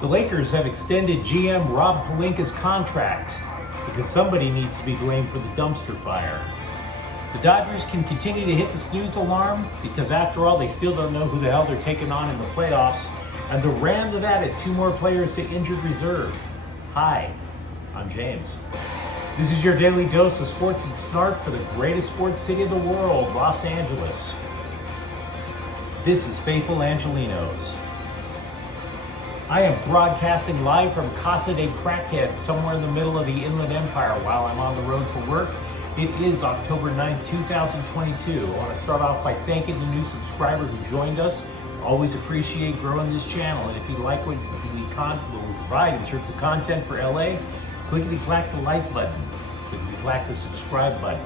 The Lakers have extended GM Rob Pelinka's contract because somebody needs to be blamed for the dumpster fire. The Dodgers can continue to hit the snooze alarm because after all, they still don't know who the hell they're taking on in the playoffs. And the Rams have added 2 more players to injured reserve. Hi, I'm James. This is your daily dose of sports and snark for the greatest sports city in the world, Los Angeles. This is Faithful Angelenos. I am broadcasting live from Casa de Crackhead, somewhere in the middle of the Inland Empire while I'm on the road for work. It is October 9th, 2022. I want to start off by thanking the new subscriber who joined us. Always appreciate growing this channel. And if you like what we provide in terms of content for LA, clickety-clack the like button. Clickety-clack the subscribe button.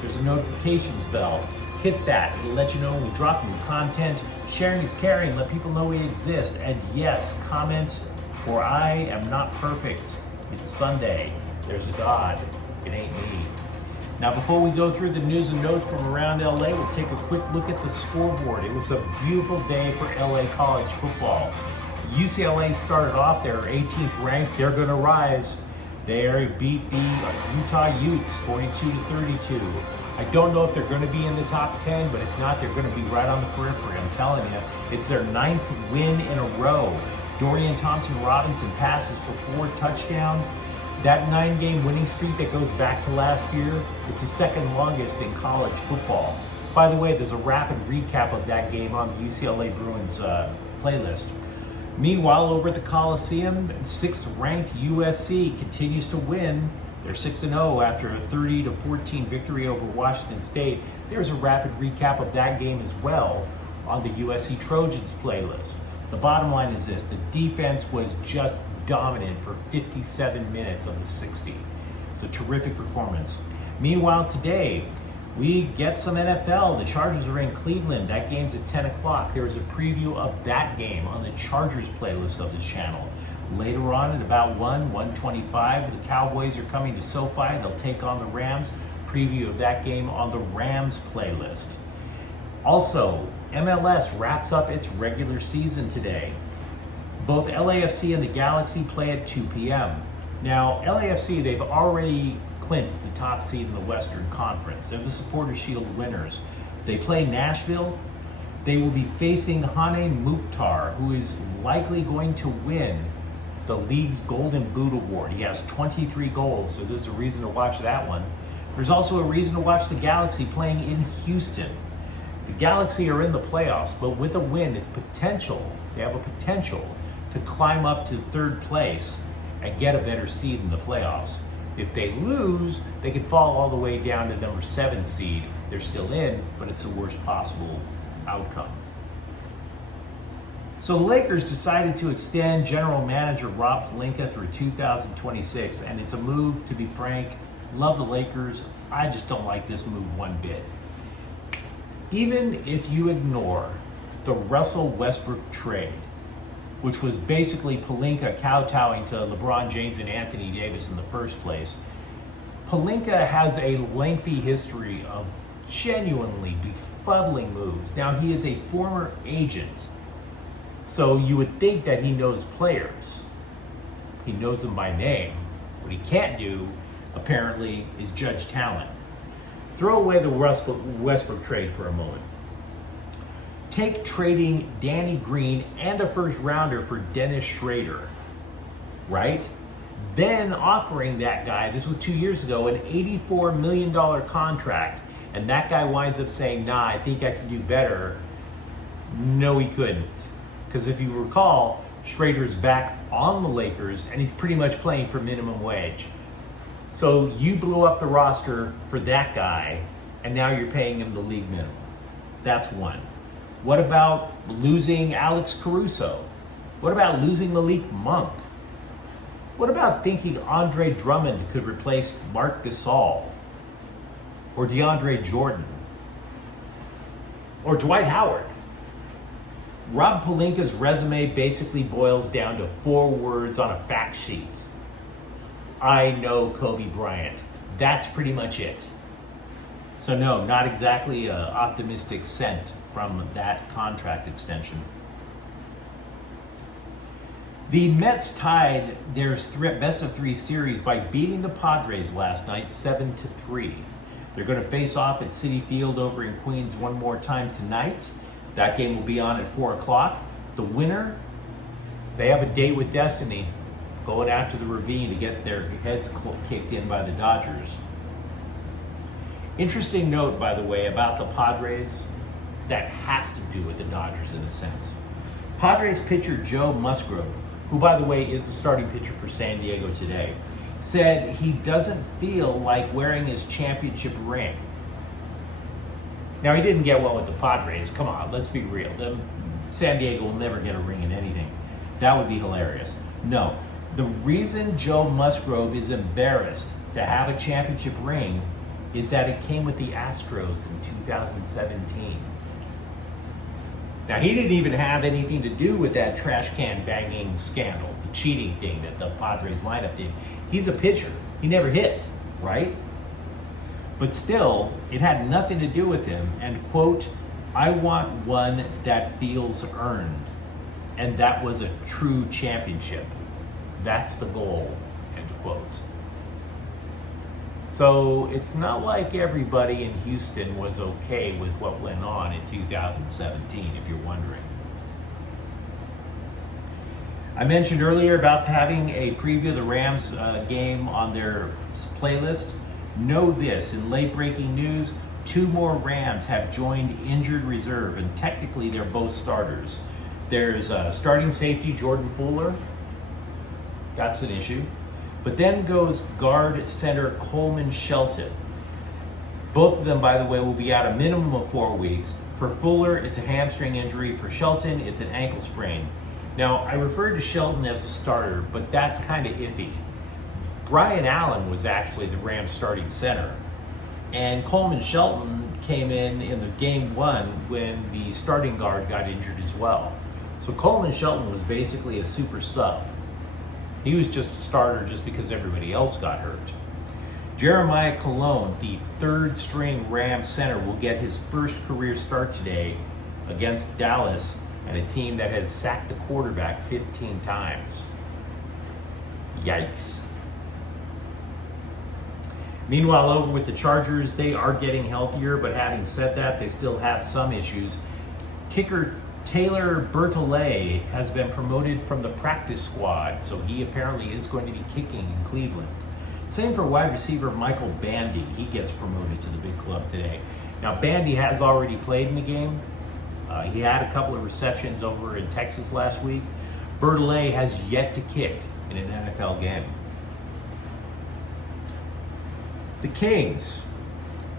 There's a notifications bell. Hit that. It'll let you know when we drop new content. Sharing is caring. Let people know we exist. And yes, comment, for I am not perfect. It's Sunday. There's a God. It ain't me. Now, before we go through the news and notes from around LA, we'll take a quick look at the scoreboard. It was a beautiful day for LA college football. UCLA started off, they're 18th ranked. They're going to rise. They beat the Utah Utes 42-32. I don't know if they're going to be in the top 10, but if not, they're going to be right on the periphery. I'm telling you, it's their 9th win in a row. Dorian Thompson-Robinson passes for 4 touchdowns. That 9-game winning streak that goes back to last year, it's the second longest in college football. By the way, there's a rapid recap of that game on the UCLA Bruins playlist. Meanwhile, over at the Coliseum, 6th-ranked USC continues to win. They're 6-0 after a 30-14 victory over Washington State. There's a rapid recap of that game as well on the USC Trojans playlist. The bottom line is this: the defense was just dominant for 57 minutes of the 60. It's a terrific performance. Meanwhile, today, we get some NFL. The Chargers are in Cleveland. That game's at 10 o'clock. There is a preview of that game on the Chargers playlist of this channel. Later on at about 1:25, the Cowboys are coming to SoFi. They'll take on the Rams. Preview of that game on the Rams playlist. Also, MLS wraps up its regular season today. Both LAFC and the Galaxy play at 2 p.m. Now, LAFC, they've already clinched the top seed in the Western Conference. They're the Supporters Shield winners. They play Nashville. They will be facing Hane Mukhtar, who is likely going to win the league's Golden Boot Award. He has 23 goals, so there's a reason to watch that one. There's also a reason to watch the Galaxy playing in Houston. The Galaxy are in the playoffs, but with a win, they have a potential to climb up to 3rd place and get a better seed in the playoffs. If they lose, they could fall all the way down to number 7 seed. They're still in, but it's the worst possible outcome. So the Lakers decided to extend general manager Rob Pelinka through 2026, and it's a move, to be frank. Love the Lakers. I just don't like this move one bit. Even if you ignore the Russell Westbrook trade, which was basically Pelinka kowtowing to LeBron James and Anthony Davis in the first place, Pelinka has a lengthy history of genuinely befuddling moves. Now, he is a former agent, so you would think that he knows players. He knows them by name. What he can't do, apparently, is judge talent. Throw away the Westbrook trade for a moment. Take trading Danny Green and a 1st rounder for Dennis Schrader, right? Then offering that guy, this was 2 years ago, an $84 million contract, and that guy winds up saying, nah, I think I can do better. No, he couldn't. Because if you recall, Schrader's back on the Lakers, and he's pretty much playing for minimum wage. So you blew up the roster for that guy, and now you're paying him the league minimum. That's one. What about losing Alex Caruso? What about losing Malik Monk? What about thinking Andre Drummond could replace Marc Gasol? Or DeAndre Jordan? Or Dwight Howard? Rob Pelinka's resume basically boils down to 4 words on a fact sheet. I know Kobe Bryant. That's pretty much it. So no, not exactly an optimistic scent from that contract extension. The Mets tied their best of three series by beating the Padres last night 7-3. They're going to face off at Citi Field over in Queens one more time tonight. That game will be on at 4 o'clock. The winner, they have a date with destiny, going out to the ravine to get their heads kicked in by the Dodgers. Interesting note, by the way, about the Padres that has to do with the Dodgers in a sense. Padres pitcher Joe Musgrove, who by the way is the starting pitcher for San Diego today, said he doesn't feel like wearing his championship ring. Now, he didn't get well with the Padres. Come on, let's be real. San Diego will never get a ring in anything. That would be hilarious. No, the reason Joe Musgrove is embarrassed to have a championship ring is that it came with the Astros in 2017. Now, he didn't even have anything to do with that trash can banging scandal, the cheating thing that the Padres lineup did. He's a pitcher. He never hit, right? But still, it had nothing to do with him. And, quote, I want one that feels earned. And that was a true championship. That's the goal, end quote. So it's not like everybody in Houston was okay with what went on in 2017, if you're wondering. I mentioned earlier about having a preview of the Rams game on their playlist. Know this, in late-breaking news, 2 more Rams have joined injured reserve, and technically they're both starters. There's starting safety Jordan Fuller. That's an issue. But then goes guard center Coleman Shelton. Both of them, by the way, will be out a minimum of 4 weeks. For Fuller, it's a hamstring injury. For Shelton, it's an ankle sprain. Now, I referred to Shelton as a starter, but that's kind of iffy. Brian Allen was actually the Rams starting center. And Coleman Shelton came in the game 1 when the starting guard got injured as well. So Coleman Shelton was basically a super sub. He was just a starter just because everybody else got hurt. Jeremiah Colon, the 3rd string Rams center, will get his first career start today against Dallas and a team that has sacked the quarterback 15 times. Yikes. Meanwhile, over with the Chargers, they are getting healthier, but having said that, they still have some issues. Kicker Taylor Bertolet has been promoted from the practice squad, so he apparently is going to be kicking in Cleveland. Same for wide receiver Michael Bandy. He gets promoted to the big club today. Now, Bandy has already played in the game. He had a couple of receptions over in Texas last week. Bertolet has yet to kick in an NFL game. The Kings,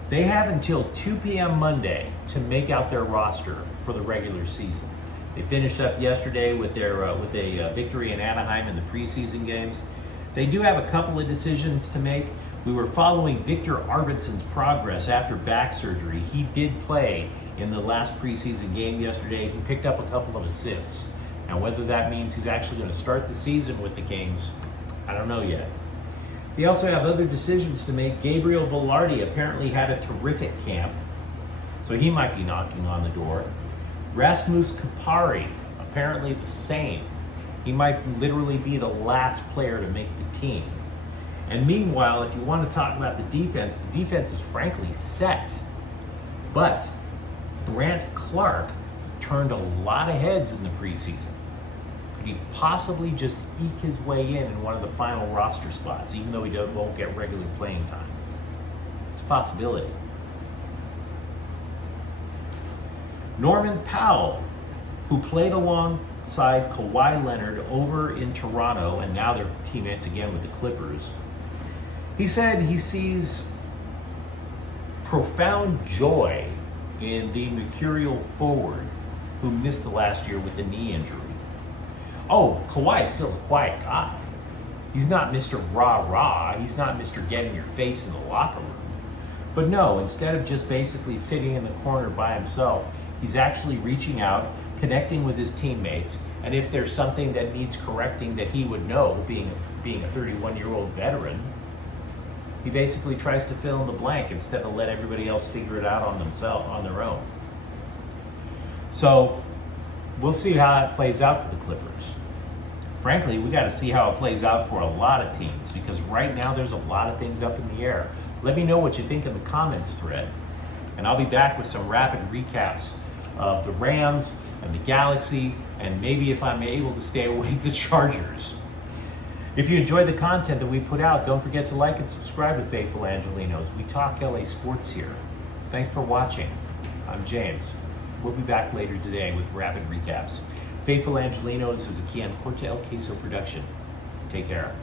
they have until 2 p.m. Monday to make out their roster for the regular season. They finished up yesterday with a victory in Anaheim in the preseason games. They do have a couple of decisions to make. We were following Victor Arvidsson's progress after back surgery. He did play in the last preseason game yesterday. He picked up a couple of assists. Now, whether that means he's actually going to start the season with the Kings, I don't know yet. They also have other decisions to make. Gabriel Velarde apparently had a terrific camp, so he might be knocking on the door. Rasmus Kupari, apparently the same. He might literally be the last player to make the team. And meanwhile, if you want to talk about the defense is frankly set. But Brant Clark turned a lot of heads in the preseason. Could he possibly just eke his way in one of the final roster spots, even though he won't get regular playing time? It's a possibility. Norman Powell, who played alongside Kawhi Leonard over in Toronto, and now they're teammates again with the Clippers, he said he sees profound joy in the mercurial forward who missed the last year with the knee injury. Oh, Kawhi is still a quiet guy. He's not Mr. Rah-Rah. He's not Mr. Get in your face in the locker room. But no, instead of just basically sitting in the corner by himself, he's actually reaching out, connecting with his teammates, and if there's something that needs correcting that he would know, being a 31-year-old veteran, he basically tries to fill in the blank instead of let everybody else figure it out on their own. So we'll see how it plays out for the Clippers. frankly, we got to see how it plays out for a lot of teams, because right now there's a lot of things up in the air. Let me know what you think in the comments thread. And I'll be back with some rapid recaps of the Rams and the Galaxy, and maybe if I'm able to stay awake, the Chargers. If you enjoy the content that we put out, don't forget to like and subscribe to Faithful Angelenos. We talk LA sports here. Thanks for watching. I'm James. We'll be back later today with rapid recaps. Faithful Angelenos is a Kian Corte El Queso production. Take care.